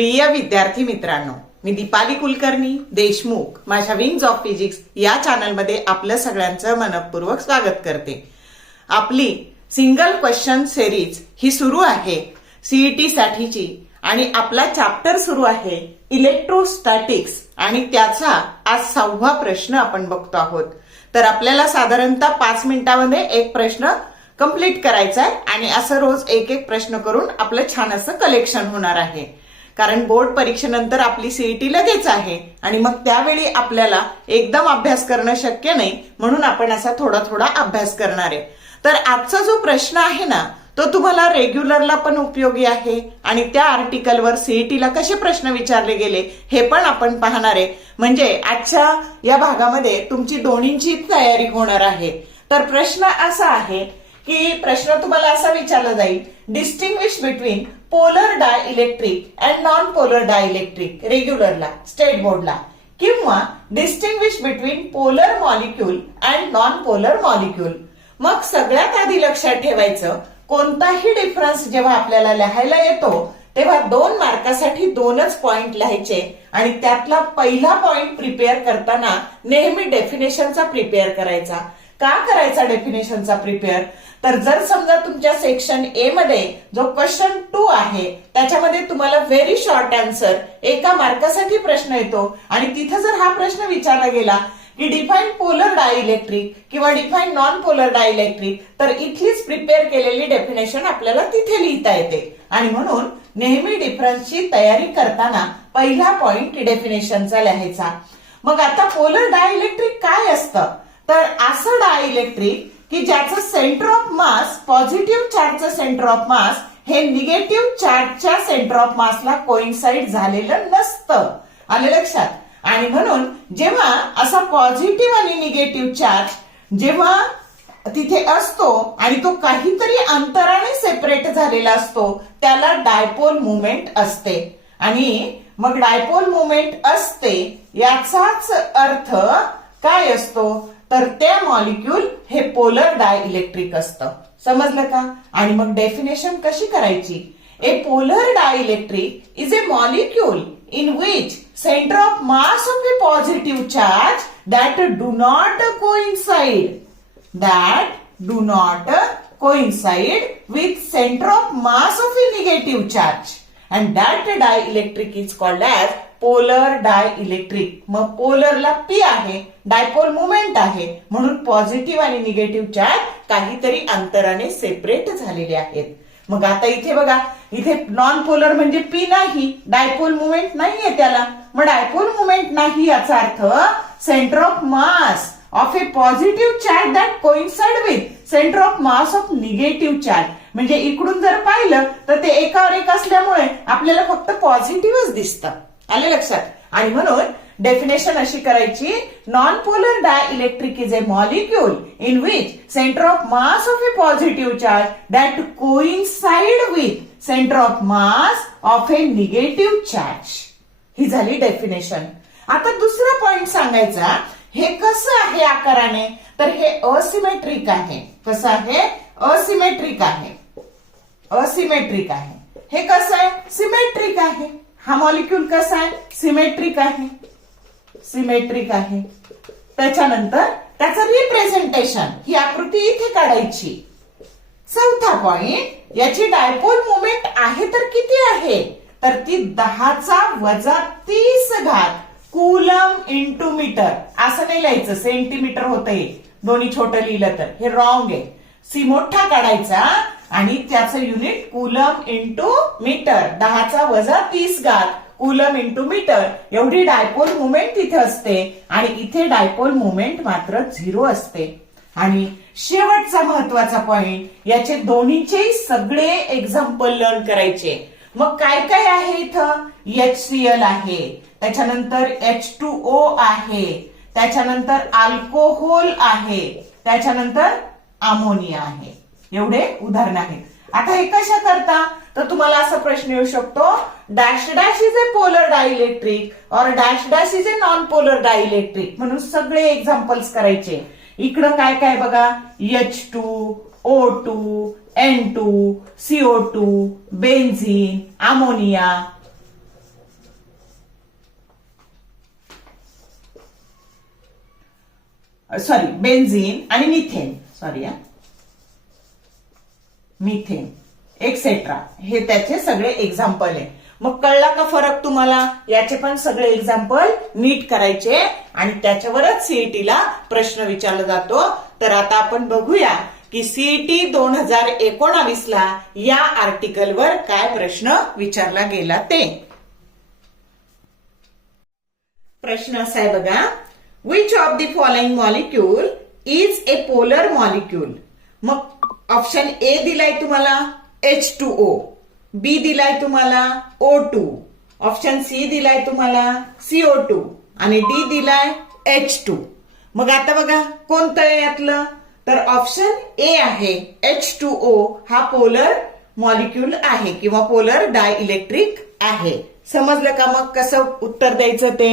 प्रिय विद्यार्थी मित्रांनो, मी दीपाली कुलकर्णी देशमुख माझ्या विंग्स ऑफ फिजिक्स या चॅनलमध्ये आपलं सगळ्यांचं मनपूर्वक स्वागत करते। आपली सिंगल क्वेश्चन सिरीज ही सुरू आहे सीईटी साठीची आणि आपला चॅप्टर सुरू आहे इलेक्ट्रोस्टॅटिक्स आणि त्याचा आज 6वा प्रश्न आपण बघतो आहोत। तर आपल्याला साधारणतः 5 मिनिटांमध्ये एक प्रश्न कंप्लीट करायचा आहे आणि असं रोज एक एक प्रश्न करून आपलं छान असं कलेक्शन होणार आहे। कारण बोर्ड परीक्षेनंतर आपली सीईटी लगेच आहे आणि मग त्यावेळी आपल्याला एकदम अभ्यास करणं शक्य नाही, म्हणून आपण असा थोडा थोडा अभ्यास करणार आहे। तर आजचा जो प्रश्न आहे ना तो तुम्हाला रेग्युलरला पण उपयोगी आहे आणि त्या आर्टिकलवर सीईटीला कसे प्रश्न विचारले गेले हे पण आपण पाहणार आहे। म्हणजे आजच्या या भागामध्ये तुमची दोन्हींची तयारी होणार आहे। तर प्रश्न असा आहे की प्रश्न तुम्हाला असा विचारला जाईल, distinguish between polar dielectric and non polar dielectric रेग्युलरला स्टेट बोर्डला, किंवा distinguish between polar molecule and non polar molecule. मग सगळ्यात आधी लक्षात ठेवायचं, कोणताही डिफरन्स जेव्हा आपल्याला लिहायला येतो तेव्हा 2 मार्कासाठी 2च पॉइंट लिहायचे आणि त्यातला पहिला पॉइंट प्रिपेअर करताना नेहमी डेफिनेशनचा प्रिपेअर करायचा। का करायचा डेफिनेशनचा प्रिपेअर? तर जर समजा तुमच्या सेक्शन ए मध्ये जो क्वेश्चन 2 आहे त्याच्यामध्ये तुम्हाला व्हेरी शॉर्ट आन्सर 1 मार्कासाठी प्रश्न येतो आणि तिथे जर हा प्रश्न विचारला गेला की डिफाईन पोलर डायइलेक्ट्रिक किंवा डिफाईन नॉन पोलर डायइलेक्ट्रिक, तर इथलीच प्रिपेअर केलेली डेफिनेशन आपल्याला तिथे लिहिता येते आणि म्हणून नेहमी डिफरन्सची तयारी करताना पहिला पॉइंट डेफिनेशनचा लिहायचा। मग आता पोलर डायइलेक्ट्रिक काय असतं? तर असं डायइलेक्ट्रिक की ज्याचं सेंटर ऑफ मास, पॉझिटिव्ह चार्जचं सेंटर ऑफ मास हे निगेटिव्ह चार्जच्या सेंटर ऑफ मासला कोइन्साइड झालेलं नसतं। आलं लक्षात? आणि म्हणून जेव्हा असा पॉझिटिव्ह आणि निगेटिव्ह चार्ज जेव्हा तिथे असतो आणि तो काहीतरी अंतराने सेपरेट झालेला असतो त्याला डायपोल मुवमेंट असते। आणि मग डायपोल मुवमेंट असते याचाच अर्थ काय असतो? तर ते मॉलिक्यूल हे पोलर डायइलेक्ट्रिक असतं। समजलं का? आणि मग डेफिनेशन कशी करायची? ए polar dielectric is a molecule in which center of mass of a positive charge that do not coincide with center of mass of a negative charge, and that dielectric is called as polar dielectric। मग पोलरला P आहे, dipole movement आहे, म्हणून positive आणि negative charge काहीतरी अंतराने separate झालेले आहेत। मग आता इथे बघा, इथे नॉन पोलर म्हणजे पी नाही, डायपोल मुवमेंट नाहीये त्याला। मग डायपोल मुवमेंट नाही याचा अर्थ centre of mass of a positive charge that coincide with centre of mass of negative charge. म्हणजे इकडून जर पाहिलं तर ते एकावर एक असल्यामुळे आपल्याला फक्त पॉझिटिव्हच दिसतं। आले लक्षात? आणि म्हणून डेफिनेशन अशी करायची, non polar dielectric is a molecule in which centre of mass of a positive charge that coincide with centre of mass of a negative charge. ही झाली डेफिनेशन। आता दुसरा पॉइंट सांगायचा, हे कसं आहे आकाराने? तर हे असिमेट्रिक आहे। कसं आहे? असिमेट्रिक आहे। असिमेट्रिक आहे। हे कसं आहे? सिमेट्रिक आहे। हा मॉलिक्यूल कसा आहे? सिमेट्रिक आहे। सिमेट्रिक आहे। त्याच्यानंतर त्याचं रिप्रेझेंटेशन, ही आकृती इथे काढायची। चौथा पॉइंट, याची डायपोल मुवमेंट आहे तर किती आहे? तर ती 10⁻³ कूलम इंटू मीटर। असं नाही लिहायचं, सेंटीमीटर होतंय, दोन्ही छोटं लिहिलं तर हे रॉंग आहे। सी मोठा काढायचा आणि त्याचं unit coulomb into metre, 10⁻³ coulomb into metre एवढी डायपोल मुवमेंट तिथे असते आणि इथे डायपोल मुवमेंट मात्र 0 असते। आणि शेवटचा महत्वाचा पॉइंट, याचे दोन्हीचे सगळे एक्झाम्पल लर्न करायचे। मग काय काय आहे इथं? HCl आहे, त्याच्यानंतर H2O आहे, त्याच्यानंतर अल्कोहोल आहे, त्याच्यानंतर अमोनिया आहे। एवढे उदाहरण आहेत। आता हे कशा करता? तर तुम्हाला असा प्रश्न येऊ शकतो, dash dash is a polar dielectric और dash dash is a non polar dielectric, म्हणून सगळे एक्झाम्पल्स करायचे। इकडं काय काय बघा, H2, O2, N2, CO2, benzene, ammonia, benzene आणि मिथेन, मिथेन एक्सेट्रा, हे त्याचे सगळे एक्झाम्पल आहे. मग कळला का फरक तुम्हाला? याचे पण सगळे एक्झाम्पल नीट करायचे आणि त्याच्यावरच सीईटीला प्रश्न विचारला जातो. तर आता आपण बघूया की सीईटी 2019 ला या आर्टिकलवर काय प्रश्न विचारला गेला ते. प्रश्न असा आहे बघा, which of the following molecule is a polar molecule? मग ऑप्शन ए दिलाय तुम्हाला H2O, बी दिलाय तुम्हाला O2, ऑप्शन सी दिलाय तुम्हाला CO2 आणि डी दिलाय H2. मग आता बघा कोणतं आहे यातलं? तर ऑप्शन ए आहे H2O हा पोलर मॉलिक्यूल आहे किंवा पोलर डायइलेक्ट्रिक आहे. समजलं का मग कसं उत्तर द्यायचं ते?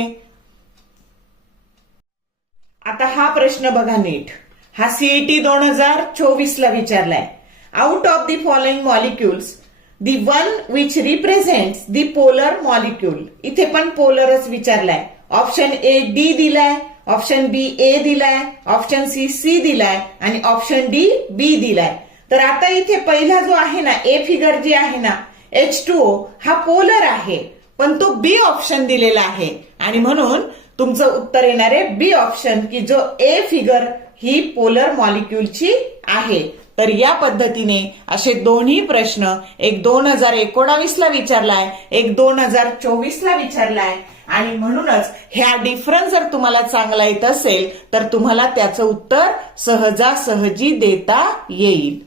आता हा प्रश्न बघा नीट, हा सीईटी 2024 ला विचारलाय. Out of the following molecules the one which represents the polar molecule. इथे पण पोलरच विचारलाय. ऑप्शन ए डी दिलाय, ऑप्शन बी ए दिलाय, ऑप्शन सी दिलाय आणि ऑप्शन डी बी दिलाय. तर आता इथे पहिला जो आहे ना ए फिगर जी आहे ना H2O हा पोलर आहे, पण तो बी ऑप्शन दिलेला आहे आणि म्हणून तुमचं उत्तर येणार आहे बी ऑप्शन, की जो ए फिगर ही पोलर मॉलिक्यूलची आहे. तर या पद्धतीने असे दोन्ही प्रश्न, एक 2019 ला विचारलाय, एक 2024 ला विचारलाय आणि म्हणूनच ह्या डिफरन्स जर तुम्हाला चांगला येत असेल तर तुम्हाला त्याचं उत्तर सहजासहजी देता येईल.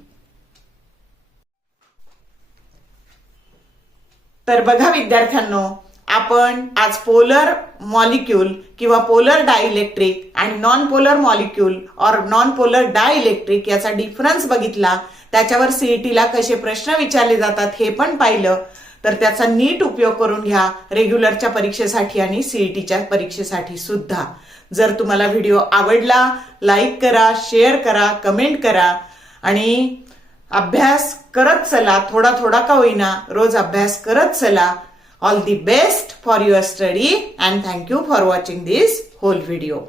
तर बघा विद्यार्थ्यांनो, आपण आज पोलर मॉलिक्यूल किंवा पोलर डायइलेक्ट्रिक आणि नॉन पोलर मॉलिक्यूल और नॉन पोलर डायइलेक्ट्रिक याचा डिफरन्स बघितला. त्याच्यावर सीईटीला कसे प्रश्न विचारले जातात हे पण पाहिलं. तर त्याचा नीट उपयोग करून घ्या रेग्युलरच्या परीक्षेसाठी आणि सीईटीच्या परीक्षेसाठी सुद्धा. जर तुम्हाला व्हिडिओ आवडला, लाईक करा, शेअर करा, कमेंट करा आणि अभ्यास करत चला. थोडा थोडा का होईना रोज अभ्यास करत चला. All the best for your study and thank you for watching this whole video.